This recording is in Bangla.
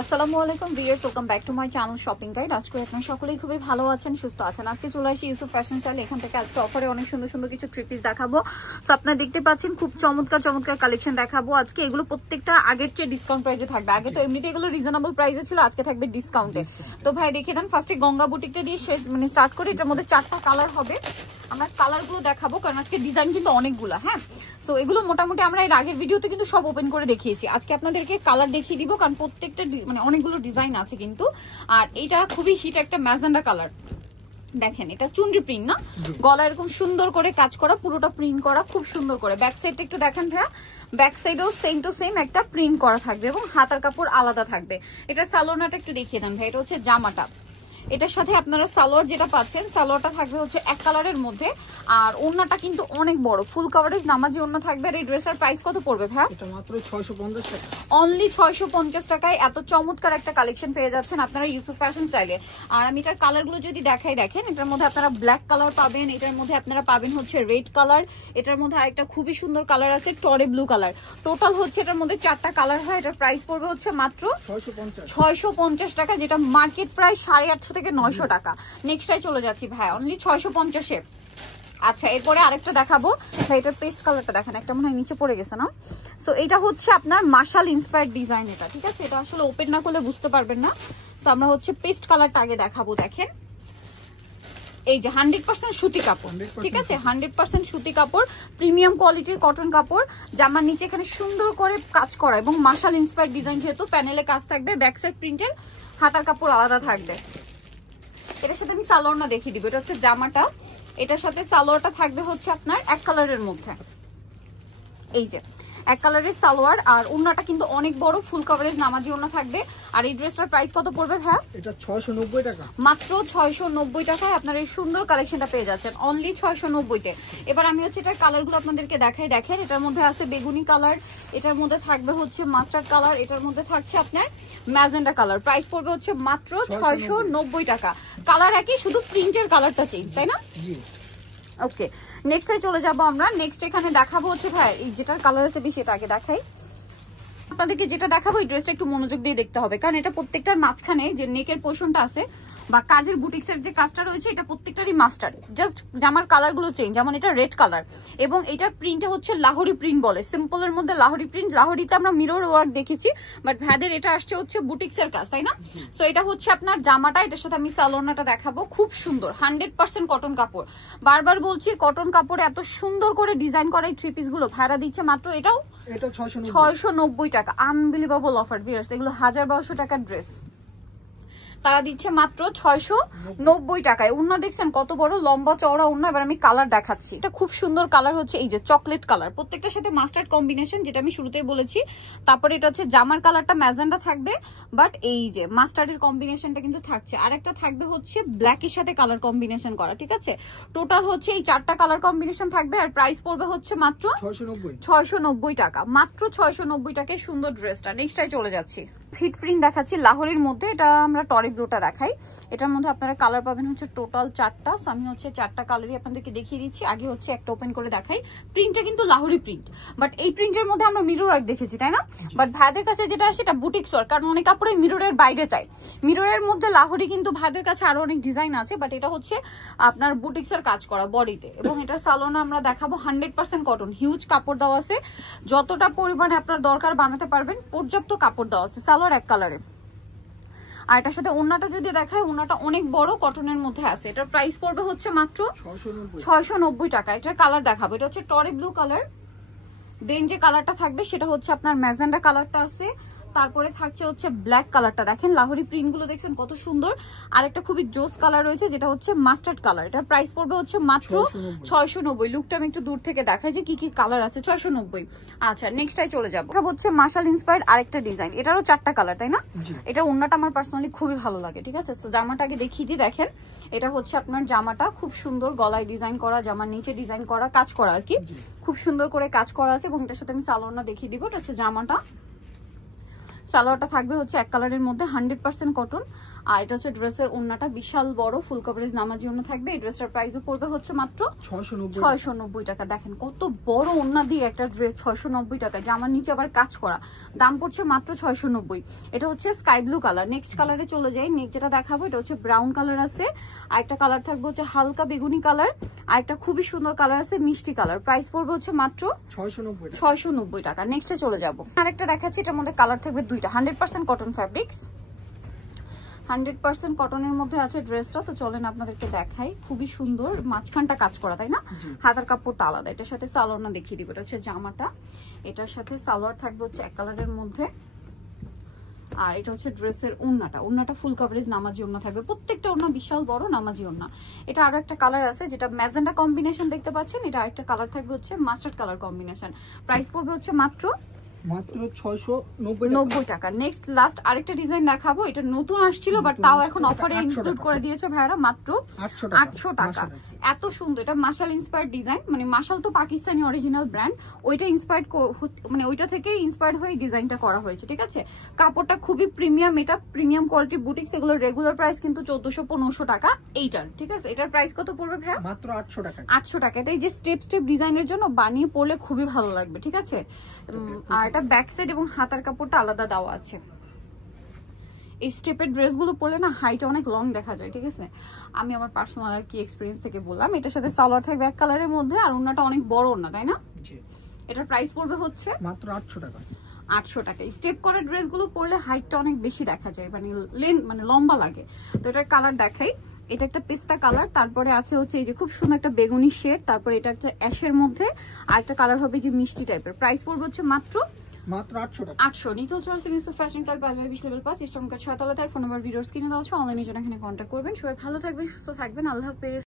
আসসালামু আলাইকুম viewers, welcome back to my channel shopping guide. আজকে আপনারা সকলেই খুবই ভালো আছেন, সুস্থ আছেন। আজকে চলে আসি ইউসুফ ফ্যাশন স্টাইল। এখান থেকে আজকে অফারে অনেক সুন্দর সুন্দর কিছু থ্রি পিস দেখাবো। তো আপনারা দেখতে পাচ্ছেন খুব চমৎকার চমৎকার কালেকশন দেখাবো আজকে। এগুলো প্রত্যেকটা আগের চেয়ে ডিসকাউন্ট প্রাইসে থাকবে। আগে তো এমনিতে এগুলো রিজনেবল প্রাইসে ছিল, আজকে থাকবে ডিসকাউন্টে। তো ভাই দেখিয়ে দেন, ফার্স্টে গঙ্গা বুটিকটা দিয়ে শেষ মানে স্টার্ট করে। এটার মধ্যে 4টা কালার হবে। আমরা কালারগুলো দেখাবো কারণ আজকে ডিজাইন কিন্তু অনেকগুলো। হ্যাঁ, সো এগুলো মোটামুটি আমরা এর আগের ভিডিওতে কিন্তু সব ওপেন করে দেখিয়েছি। আজকে আপনাদেরকে কালার দেখিয়ে দিব কারণ প্রত্যেকটা মানে অনেকগুলো ডিজাইন আছে কিন্তু। আর এটা খুবই হিট একটা ম্যাজেন্ডা কালার। দেখেন এটা চুনরি প্রিন্ট না, গলা এরকম সুন্দর করে কাজ করা, পুরোটা প্রিন্ট করা খুব সুন্দর করে। ব্যাক সাইডটা একটু দেখেন ভাইয়া, ব্যাক সাইডেও সেম টু সেম একটা প্রিন্ট করা থাকবে এবং হাতার কাপড় আলাদা থাকবে। এটা সালোয়ারটা একটু দেখিয়ে দেন ভাই। এটা হচ্ছে জামাটা, এটার সাথে আপনারা সালোয়ার যেটা পাচ্ছেন, সালোয়ারটা থাকবে হচ্ছে এক কালারের মধ্যে। আর ওড়নাটা কিন্তু অনেক বড়, ফুল কভারেজ নামাজি ওড়না থাকবে। আর এই ড্রেসের প্রাইস কত পড়বে ভাই? এটা মাত্র 650 টাকা, অনলি 650 টাকায় এত চমৎকার একটা কালেকশন পেয়ে যাচ্ছেন আপনারা ইউসুফ ফ্যাশন স্টাইলে। আর আমি এটার কালারগুলো যদি দেখাই, দেখেন এটার মধ্যে আপনারা ব্ল্যাক কালার পাবেন, এটার মধ্যে আপনারা পাবেন হচ্ছে রেড কালার, এটার মধ্যে আরেকটা খুবই সুন্দর কালার আছে টরে ব্লু কালার। টোটাল হচ্ছে এটার মধ্যে 4টা কালার হয়। এটার প্রাইস পড়বে হচ্ছে মাত্র 650 টাকা, যেটা মার্কেট প্রাইস 850 থেকে 900 টাকা। নেক্সটটাই চলে যাচ্ছি ভাই, অনলি 650-এ। আচ্ছা, এরপরে আরেকটা দেখাবো ভাই। এটার পেস্ট কালারটা দেখেন, একটা মনে হয় নিচে পড়ে গেছে না। সো এটা হচ্ছে আপনার মার্শাল ইন্সপায়ার্ড ডিজাইন এটা, ঠিক আছে? এটা আসলে ওপেন না করলে বুঝতে পারবেন না। সো আমরা হচ্ছে পেস্ট কালারটা আগে দেখাবো। দেখেন এই যে 100% সুতি কাপড়, ঠিক আছে? 100% সুতি কাপড়, প্রিমিয়াম কোয়ালিটির কটন কাপড়। জামার নিচে এখানে সুন্দর করে কাজ করা এবং মার্শাল ইন্সপায়ার্ড ডিজাইন, যেহেতু প্যানেলে কাজ থাকবে, ব্যাক সাইড প্রিন্টের, হাতার কাপড় আলাদা থাকবে। এটার সাথে আমি সালোয়ারটা দেখিয়ে দিব। এটা হচ্ছে জামাটা, এটার সাথে সালোয়ারটা থাকবে হচ্ছে আপনার এক কালারের মধ্যে। এই যে এক কালারের সালোয়ার। আর ওড়নাটা কিন্তু অনেক বড়, ফুল কভারেজ নামাজি ওড়না থাকবে। আর এই ড্রেসটার প্রাইস কত পড়বে ভাই? এটা 690 টাকা, মাত্র 690 টাকায় আপনারা এই সুন্দর কালেকশনটা পেয়ে যাচ্ছেন, অনলি 690-তে। এবার আমি হচ্ছে এটার কালারগুলো আপনাদেরকে দেখাই। দেখেন এটার মধ্যে আছে বেগুনি কালার, এটার মধ্যে থাকবে হচ্ছে মাস্টার্ড কালার, এটার মধ্যে থাকছে আপনার ম্যাজেন্ডা কালার। প্রাইস পড়বে হচ্ছে মাত্র 690 টাকা। কালার একই, শুধু প্রিন্টের কালারটা চেঞ্জ, তাই না? জি। ওকে, নেক্সটে চলে যাব আমরা। নেক্সট এখানে দেখাবো হচ্ছে ভাই, এই যেটার কালার আছে বেশি, এটা আগে দেখাই আপনাদেরকে। যেটা দেখাবো এই ড্রেসটা একটু মনোযোগ দিয়ে দেখতে হবে কারণ এটা প্রত্যেকটার মাঝখানে যে নেকের পোর্শনটা আছে বা কাজের বুটিক্সের যে কাজটা রয়েছে, এটা প্রত্যেকটারই মাস্টার। জাস্ট জামার কালারগুলো চেঞ্জ। যেমন এটা রেড কালার এবং এটার প্রিন্টটা হচ্ছে লাহোরি প্রিন্ট বলে, সিম্পলের মধ্যে লাহোরি প্রিন্ট। লাহোরিতে আমরা মিরর ওয়ার্ক দেখেছি, বাট ভ্যাদের এটা আসছে হচ্ছে বুটিক্সের কাজ, তাই না? সো এটা হচ্ছে আপনার জামাটা, এটার সাথে আমি সালোয়ারটা দেখাবো। খুব সুন্দর 100% কটন কাপড়। বারবার বলছি, কটন কাপড়ে এত সুন্দর করে ডিজাইন করা এই থ্রি পিস গুলো ভাড়া দিচ্ছে মাত্র এটাও এটা 690 টাকা। আনবিলিভেবল অফার ভিউয়ার্স, এগুলো 1200 টাকার ড্রেস তারা দিচ্ছে মাত্র 690 টাকায়। উন্না দেখছেন কত বড় লম্বা চওড়া উন্না। এবার আমি কালার দেখাচ্ছি। এটা খুব সুন্দর কালার হচ্ছে এই যে চকলেট কালার, প্রত্যেকটার সাথে মাস্টার্ড কম্বিনেশন, যেটা আমি শুরুতেই বলেছি। তারপরে এটা হচ্ছে জামার কালারটা ম্যাজেন্ডা থাকবে, বাট এই যে মাস্টার্ডের কম্বিনেশনটা কিন্তু থাকছে। আর একটা থাকবে হচ্ছে ব্ল্যাকের সাথে কালার কম্বিনেশন করা, ঠিক আছে? টোটাল হচ্ছে এই 4টা কালার কম্বিনেশন থাকবে। আর প্রাইস পড়বে হচ্ছে মাত্র 690 টাকা। মাত্র 690 টাকায় সুন্দর ড্রেসটা। নেক্সটটাই চলে যাচ্ছি। ফিট প্রিন্ট দেখাচ্ছি লাহোরির মধ্যে। এটা আমরা টরে ব্লুটা দেখাই। এটার মধ্যে আপনারা কালার পাবেন হচ্ছে টোটাল 4টা। আমি হচ্ছে 4টা কালারই আপনাদেরকে দেখিয়ে দিচ্ছি। আগে হচ্ছে একটা ওপেন করে দেখাই। প্রিন্টটা কিন্তু লাহোরি প্রিন্ট, বাট এই প্রিন্টের মধ্যে আমরা মিরর ওয়ার্ক দেখেছি, তাই না? বাট ভাইদের কাছে যেটা আসে এটা বুটিক্স ওয়ার্ক, কারণ অনেক কাপড়ে মিররের বাইরে চাই। মিররের মধ্যে লাহোরি কিন্তু ভাইদের কাছে আরো অনেক ডিজাইন আছে, বাট এটা হচ্ছে আপনার বুটিক্সের কাজ করা বডিতে। এবং এটার সালোয়ার আমরা দেখাবো 100% কটন, হিউজ কাপড় দেওয়া আছে। যতটা পরিমাণে আপনার দরকার বানাতে পারবেন, পর্যাপ্ত কাপড় দেওয়া আছে। সালোয়ার এক কালারে। আর এটার সাথে ওড়নাটা যদি দেখায়, ওড়নাটা অনেক বড় কটনের মধ্যে আছে। এটার প্রাইস পড়বে হচ্ছে মাত্র 690 টাকা। এটার কালার দেখাবো। এটা হচ্ছে টরে ব্লু কালার। দেন যে কালারটা থাকবে সেটা হচ্ছে আপনার ম্যাজেন্ডা কালারটা আছে। তারপরে থাকছে হচ্ছে ব্ল্যাক কালারটা। দেখেন লাহোরি প্রিন্ট গুলো দেখছেন কত সুন্দর। আর একটা খুবই জোস কালার রয়েছে যেটা হচ্ছে মাস্টার্ড কালার। এটার প্রাইস পড়বে হচ্ছে মাত্র 690। লুকটা আমি একটু দূর থেকে দেখাই যে কি কি কালার আছে। 690। আচ্ছা, নেক্সটটাই চলে যাবো। এটা হচ্ছে মার্শাল ইন্সপায়ার্ড আরেকটা ডিজাইন। এটারও 4টা কালার, তাই না? এটা ওড়নাটা আমার পার্সোনালি খুবই ভালো লাগে, ঠিক আছে? তো জামাটা আগে দেখিয়ে দিই। দেখেন এটা হচ্ছে আপনার জামাটা, খুব সুন্দর গলায় ডিজাইন করা, জামার নিচে ডিজাইন করা, কাজ করা আর কি, খুব সুন্দর করে কাজ করা আছে। এবং এটার সাথে আমি সালোয়ারটা দেখিয়ে দিব। এটা হচ্ছে জামাটা। সালোয়ারটা থাকবে হচ্ছে এক কালারের মধ্যে 100% কটন। আর এটা হচ্ছে ড্রেসের ওড়নাটা বিশাল বড় ফুল কভারেজ নামাজি ওড়না থাকবে। এই ড্রেসটার প্রাইসও পড়বে হচ্ছে মাত্র 690 টাকা। দেখেন কত বড় ওড়না দিয়ে একটা ড্রেস 690 টাকা, জামার নিচে আবার কাজ করা, দাম পড়ছে মাত্র 690। এটা হচ্ছে স্কাই ব্লু কালার। নেক্সট কালারে চলে যাই। নেক্সট যেটা দেখাবো এটা হচ্ছে ব্রাউন কালার আছে, আর একটা কালার থাকবে হচ্ছে হালকা বেগুনি কালার, আর একটা খুবই সুন্দর কালার আছে মিষ্টি কালার। প্রাইস পড়বে হচ্ছে মাত্র 690 টাকা। নেক্সটে চলে যাব। আরেকটা দেখাচ্ছি, এটার মধ্যে কালার থাকবে দুইটা, 100% কটন ফ্যাব্রিক্স, 100% কটনের মধ্যে আছে ড্রেসটা। তো চলেন আপনাদেরকে দেখাই। খুবই সুন্দর, মাঝখানটা কাজ করা, তাই না? হাতার কাপড়টা আলাদা। এটার সাথে সালোয়ার না দেখিয়ে দিব। এটা হচ্ছে জামাটা, এটার সাথে সালোয়ার থাকবে হচ্ছে এক কালারের মধ্যে। আর এটা হচ্ছে ড্রেসের ওড়নাটা, ওড়নাটা ফুল কভারেজ নামাজি ওড়না থাকবে। প্রত্যেকটা ওড়না বিশাল বড় নামাজি ওড়না। এটা আরো একটা কালার আছে যেটা ম্যাজেন্ডা কম্বিনেশন দেখতে পাচ্ছেন, এটা আরেকটা কালার থাকবে হচ্ছে মাস্টার্ড কালার কম্বিনেশন। প্রাইস পড়বে হচ্ছে মাত্র 690 টাকা। নেক্সট লাস্ট আরেকটা ডিজাইন দেখাবো, এটা নতুন আসছিল বাট তাও এখন অফারে ইনক্লুড করে দিয়েছে ভাইরা, মাত্র 800 টাকা। এত সুন্দর, এটা মাশাল ইন্সপায়ার্ড ডিজাইন, মানে মাশাল তো পাকিস্তানি অরিজিনাল ব্র্যান্ড, ওইটা ইন্সপায়ার্ড মানে ওইটা থেকে ইন্সপায়ার্ড হয়ে ডিজাইনটা করা হয়েছে, ঠিক আছে? কাপড়টা খুবই প্রিমিয়াম, এটা প্রিমিয়াম কোয়ালিটি বুটিক্স, এগুলোর রেগুলার প্রাইস কিন্তু 1400-1500 টাকা এইটার, ঠিক আছে? এটার প্রাইস কত পড়বে ভাইয়া? মাত্র 800 টাকা। 800 টাকা। এটা এই যে স্টেপ স্টেপ ডিজাইনের জন্য বানিয়ে পরলে খুবই ভালো লাগবে, ঠিক আছে? আর এটা ব্যাক সাইড এবং হাতার কাপড়টা আলাদা দেওয়া আছে। এই স্টেপের ড্রেসগুলো পরলে না হাইটে অনেক লং দেখা যায়, ঠিক আছে? আমি আমার পার্সোনাল আর কি এক্সপেরিয়েন্স থেকে বললাম। এটার সাথে সালোয়ার থাকবে এক কালারের মধ্যে, আর ওড়নাটা অনেক বড় ওড়না, তাই না? এটার প্রাইস পড়বে হচ্ছে মাত্র 800 টাকা। 800 টাকা। স্টেপ করা ড্রেসগুলো পরলে হাইটটা অনেক বেশি দেখা যায়, মানে লম্বা লাগে। তো এটার কালার দেখাই। এটা একটা পিস্তা কালার, তারপরে আছে হচ্ছে এই যে খুব সুন্দর একটা বেগুনি শেড, তারপরে এটা একটা অ্যাশের মধ্যে, আর একটা কালার হবে যে মিষ্টি টাইপের। প্রাইস পড়বে হচ্ছে মাত্র 800 টাকা। 800। নিখল চয়েস ফ্যাশন কাল 5/20 লেভেল 5 ইস্টার্ন কাট 6 তলাতে। ফোন নাম্বার ভিডিওর স্ক্রিনে দেওয়া আছে, অনলাইনে জন্য এখানে কন্ট্যাক্ট করবেন। সবাই ভালো থাকবেন, সুস্থ থাকবেন। আল্লাহ হাফেজ।